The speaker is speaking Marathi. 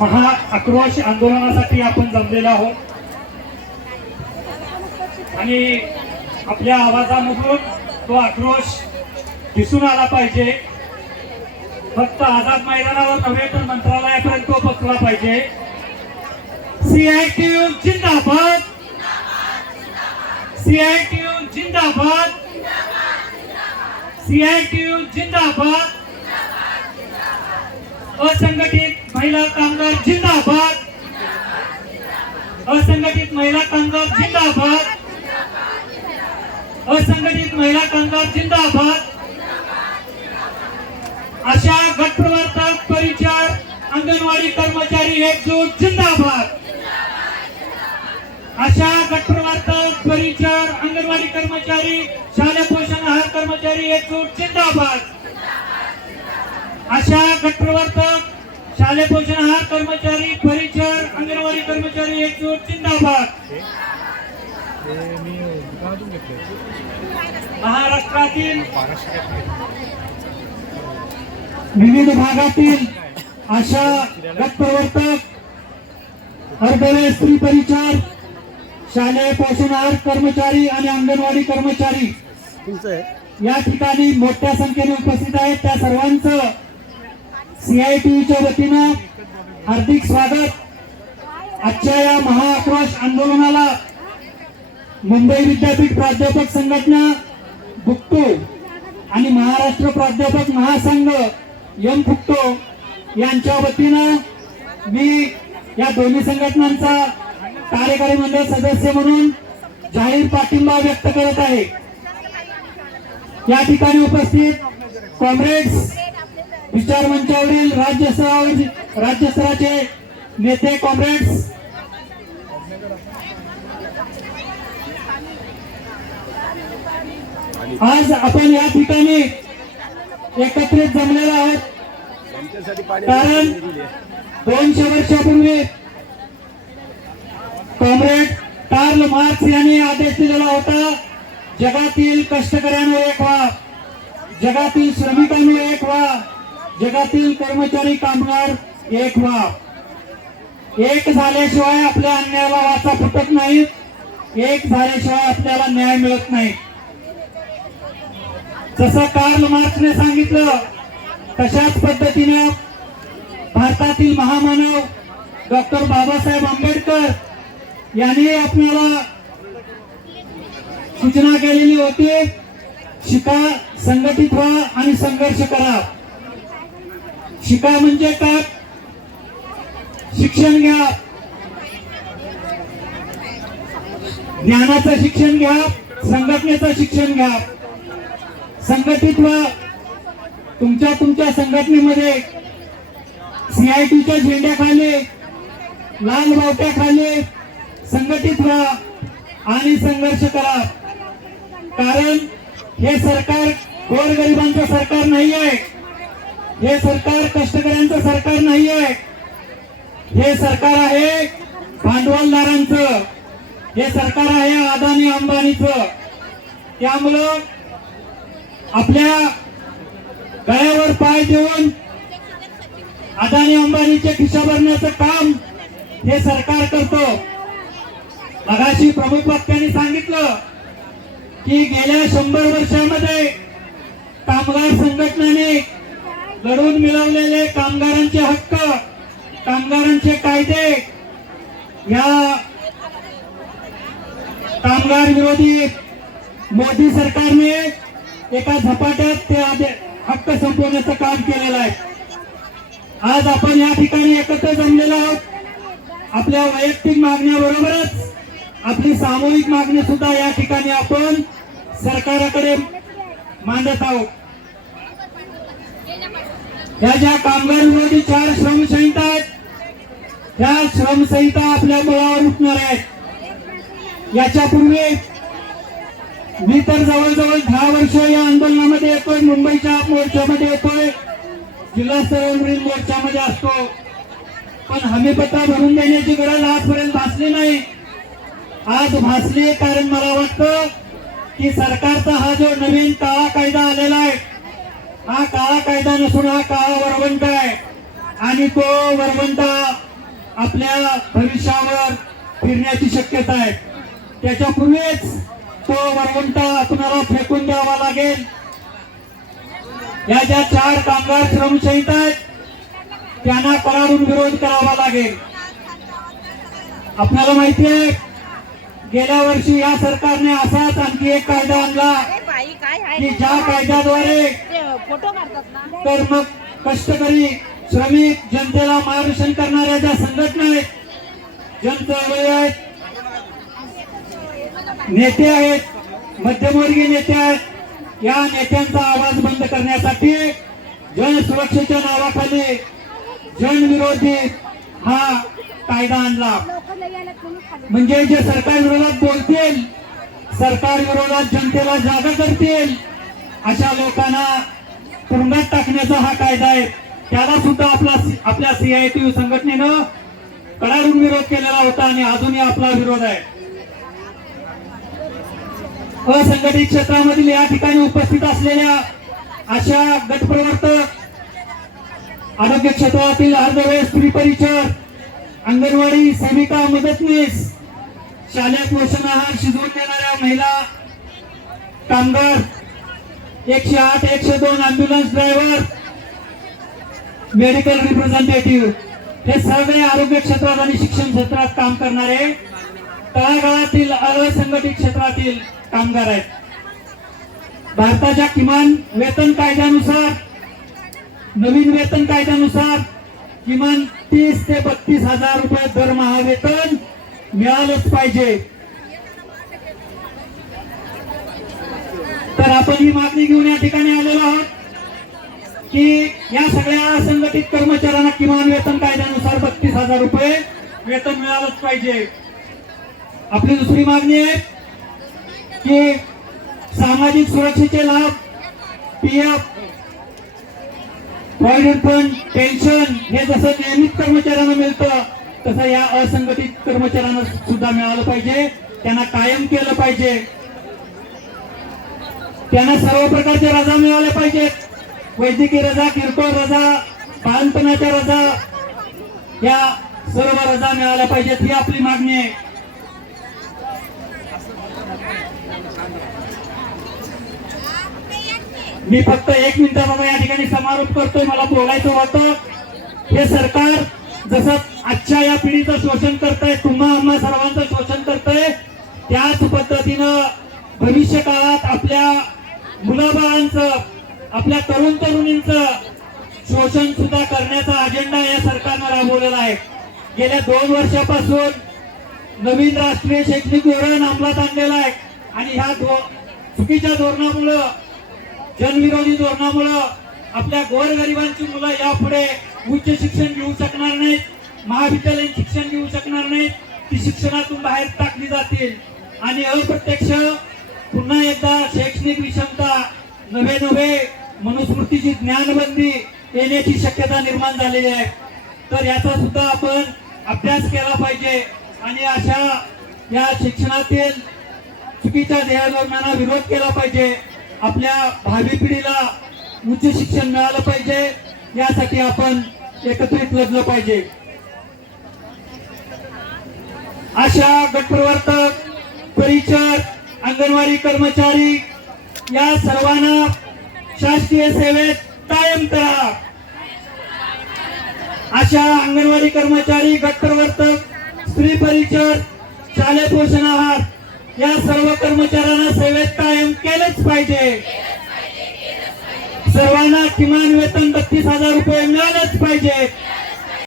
महा आक्रोश आंदोलनासाठी आपण जमलेलो आहोत आणि आपल्या आवाजामधून तो आक्रोश दिसून आला पाहिजे। फक्त आझाद मैदानावर नव्हे तर मंत्रालयापर्यंत तो पोहोचला पाहिजे। सीआयटीयू जिंदाबाद, सीआयटीयू जिंदाबाद, सीआयटीयू जिंदाबाद। असंघटित महिला कामगार जिंदाबाद, असंघटित महिला कामगार जिंदाबाद, असंघटित महिला कामगार जिंदाबाद। आशा गटप्रवर्तक परिचार अंगणवाडी कर्मचारी एकजूट जिंदाबाद, आशा गटप्रवर्तक परिचार अंगणवाडी कर्मचारी शालेय पोषण आहार कर्मचारी एकजूट जिंदाबाद, आशा गटप्रवर्तक शालेय पोषण आहार कर्मचारी परिचार अंगणवाडी कर्मचारी एकजूट जिंदाबाद। महाराष्ट्रातील विविध भागातील आशा गटप्रवर्तक, अर्धवेळ स्त्री परिचार, शालेय पोषण आहार कर्मचारी आणि अंगणवाडी कर्मचारी या ठिकाणी मोठ्या संख्येने उपस्थित आहेत। त्या सर्वांचं सीआयटीयूच्या वतीनं हार्दिक स्वागत। आजच्या या महाआक्रोश आंदोलनाला मुंबई विद्यापीठ प्राध्यापक संघटना बुक्तो आणि महाराष्ट्र प्राध्यापक महासंघ एम फुक्तो यांच्या वतीनं मी या दोन्ही संघटनांचा कार्यकारी मंडळ सदस्य म्हणून जाहीर पाठिंबा व्यक्त करत आहे। या ठिकाणी उपस्थित कॉम्रेड्स, विचार मंचावरील राज्यस्तराचे नेते कॉम्रेड्स, आज आपण या ठिकाणी एकत्रित जमलेलो आहोत कारण 200 वर्षापूर्वी कॉम्रेड कार्ल मार्क्स यांनी आदेश दिलेला होता, जगातील कष्टकऱ्यांवर एक व्हा, जगातील श्रमिकांवर एक व्हा, जगातील कर्मचारी कामगार एक व्हा। एक झाल्याशिवाय आपल्या अन्यायाला वाचा फुटत नाही, एक झाल्याशिवाय आपल्याला न्याय मिळत नाही। जसं कार्ल मार्क्सने सांगितलं तशाच पद्धतीने भारतातील महामानव डॉक्टर बाबासाहेब आंबेडकर यांनी आपल्याला सूचना केलेली होती, शिका, संघटित व्हा आणि संघर्ष करा। शिका म्हणजे काय? शिक्षण घ्या, ज्ञानाचं शिक्षण घ्या, संघटनेचं शिक्षण घ्या, संघटित व्हा। तुमच्या संघटनेमध्ये सीआयटीच्या झेंड्याखाली, लाल बावट्याखाली संघटित व्हा आणि संघर्ष करा। कारण हे सरकार गोरगरिबांचं सरकार नाही आहे, हे सरकार कष्टकऱ्यांचं सरकार नाही आहे, हे सरकार आहे भांडवलदारांचं, हे सरकार आहे अदानी अंबानीचं। त्यामुळं आपल्या गळ्यावर पाय देऊन अदानी अंबानीचे खिसा भरण्याचं काम हे सरकार करतो। मगाशी प्रमुख वक्त्यांनी सांगितलं की गेल्या 100 वर्षामध्ये कामगार संघटनांनी लढून मिळवलेले कामगारांचे हक्क, कामगारांचे कायदे या कामगार विरोधी मोदी सरकारने एका झपाट्यात ते हक्क संपवण्याचं काम केलेलं आहे। आज आपण या ठिकाणी एकत्र जमलेलो आहोत। आपल्या वैयक्तिक मागण्याबरोबरच आपली सामूहिक मागणी सुद्धा या ठिकाणी आपण सरकारकडे मांडत आहोत। या ज्या कामगार विरोधी 4 श्रमसंहिता आहेत, त्या श्रमसंहिता आपल्या मुळावर उठणार आहेत। याच्यापूर्वी मी तर जवळजवळ 10 वर्ष या आंदोलनामध्ये येतोय, मुंबईच्या मोर्चामध्ये येतोय, जिल्हा स्तरावरील मोर्चामध्ये असतो, पण हमीपत्र भरून देण्याची गरज आजपर्यंत भासली नाही। आज भासली कारण मला वाटतं की सरकारचा हा जो नवीन काळा कायदा आलेला आहे, हा काळा कायदा नसून हा काळा वरवंटा आहे आणि तो वरवंटा आपल्या भविष्यावर फिरण्याची शक्यता आहे. त्याच्यापूर्वीच तो वरवंटा आपणाला फेकून द्यावा लागेल. या ज्या 4 कामगार श्रमसंहिता आहेत त्यांना कडाडून विरोध करावा लागेल. आपल्याला माहिती आहे गेल्या वर्षी या सरकारने असाच आणखी एक कायदा आणला की ज्या कायद्याद्वारे कर्म कष्टकरी श्रमिक जनतेला मार्गदर्शन करणाऱ्या ज्या संघटना आहेत, जनचळवळी आहेत, नेते आहेत, मध्यमवर्गीय नेते आहेत, या नेत्यांचा आवाज बंद करण्यासाठी जन सुरक्षेच्या नावाखाली जनविरोधी हा कायदा आणला. म्हणजे जे सरकार विरोधात बोलतील, सरकार विरोधात जनतेला जागा करतील अशा लोकांना तुरुंगात टाकण्याचा हा कायदा आहे. त्याला सुद्धा आपल्या CITU संघटनेनं कडाडून विरोध केलेला होता आणि अजूनही आपला विरोध आहे. असंघटित क्षेत्रामधील या ठिकाणी उपस्थित असलेल्या अशा गटप्रवर्तक, आरोग्य क्षेत्रातील अर्धवेळ स्त्री परिचर, अंगणवाडी सेविका, मदतनीस, शालेय पोषण आहार शिजवून देणाऱ्या महिला कामगार, 108, 102 अँब्युलन्स ड्रायव्हर, मेडिकल रिप्रेझेंटेटिव्ह हे सगळे आरोग्य क्षेत्रात आणि शिक्षण क्षेत्रात काम करणारे तळागाळातील असंघटित क्षेत्रातील कामगार आहेत. भारताच्या किमान वेतन कायद्यानुसार, नवीन वेतन कायद्यानुसार किमान 30 ते 32 हजार रुपये दरमहा वेतन मिळालंच पाहिजे. तर आपण ही मागणी घेऊन या ठिकाणी आलेलो आहोत की या सगळ्या असंघटित कर्मचाऱ्यांना किमान वेतन कायद्यानुसार 32 हजार रुपये वेतन मिळालंच पाहिजे. आपली दुसरी मागणी आहे की सामाजिक सुरक्षेचे लाभ, PF, प्रॉव्हिडंट फंड, पेन्शन हे जसं नियमित कर्मचाऱ्यांना मिळतं तसं या असंघटित कर्मचाऱ्यांना सुद्धा मिळालं पाहिजे. त्यांना कायम केलं पाहिजे. त्यांना सर्व प्रकारच्या रजा मिळाल्या पाहिजेत. वैद्यकीय रजा, किरकोळ रजा, बाळंतपणाच्या रजा, या सर्व रजा मिळाल्या पाहिजेत. ही आपली मागणी आहे. मी फक्त 1 मिनिटाचा या ठिकाणी समारोप करतोय. मला बोलायचं होतं, हे सरकार जसं आजच्या या पिढीचं शोषण करतंय, तुम्हा आम्हा सर्वांचं शोषण करतंय, त्याच पद्धतीनं भविष्य काळात आपल्या मुलाबाळांचं, आपल्या तरुण तरुणींचं शोषण सुद्धा करण्याचा अजेंडा या सरकारनं राबवलेला आहे. गेल्या 2 वर्षापासून नवीन राष्ट्रीय शैक्षणिक धोरण अंमलात आणलेलं आहे आणि ह्या चुकीच्या धोरणामुळं, जनविरोधी धोरणामुळं आपल्या गोरगरिबांची मुलं यापुढे उच्च शिक्षण घेऊ शकणार नाहीत, महाविद्यालयीन शिक्षण घेऊ शकणार नाहीत. ती शिक्षणातून बाहेर टाकली जातील आणि अप्रत्यक्ष पुन्हा एकदा शैक्षणिक विषमता, नवे मनुस्मृतीची ज्ञानबंदी येण्याची शक्यता निर्माण झालेली आहे. तर याचा सुद्धा आपण अभ्यास केला पाहिजे आणि अशा या शिक्षणातील चुकीच्या ध्येयधोरणांना विरोध केला पाहिजे. आपल्या भावी पिढीला उच्च शिक्षण मिळालं पाहिजे, यासाठी आपण एकत्रित लढलं पाहिजे. अशा गटप्रवर्तक, परिचर, अंगणवाडी कर्मचारी या सर्वांना शासकीय सेवेत कायम करा. अशा अंगणवाडी कर्मचारी, गटप्रवर्तक, स्त्री परिचर, शालेय पोषण आहार या सर्व कर्मचाऱ्यांना सेवेत कायम केलेच पाहिजे. सर्वांना किमान वेतन 32 हजार रुपये मिळालेच पाहिजे.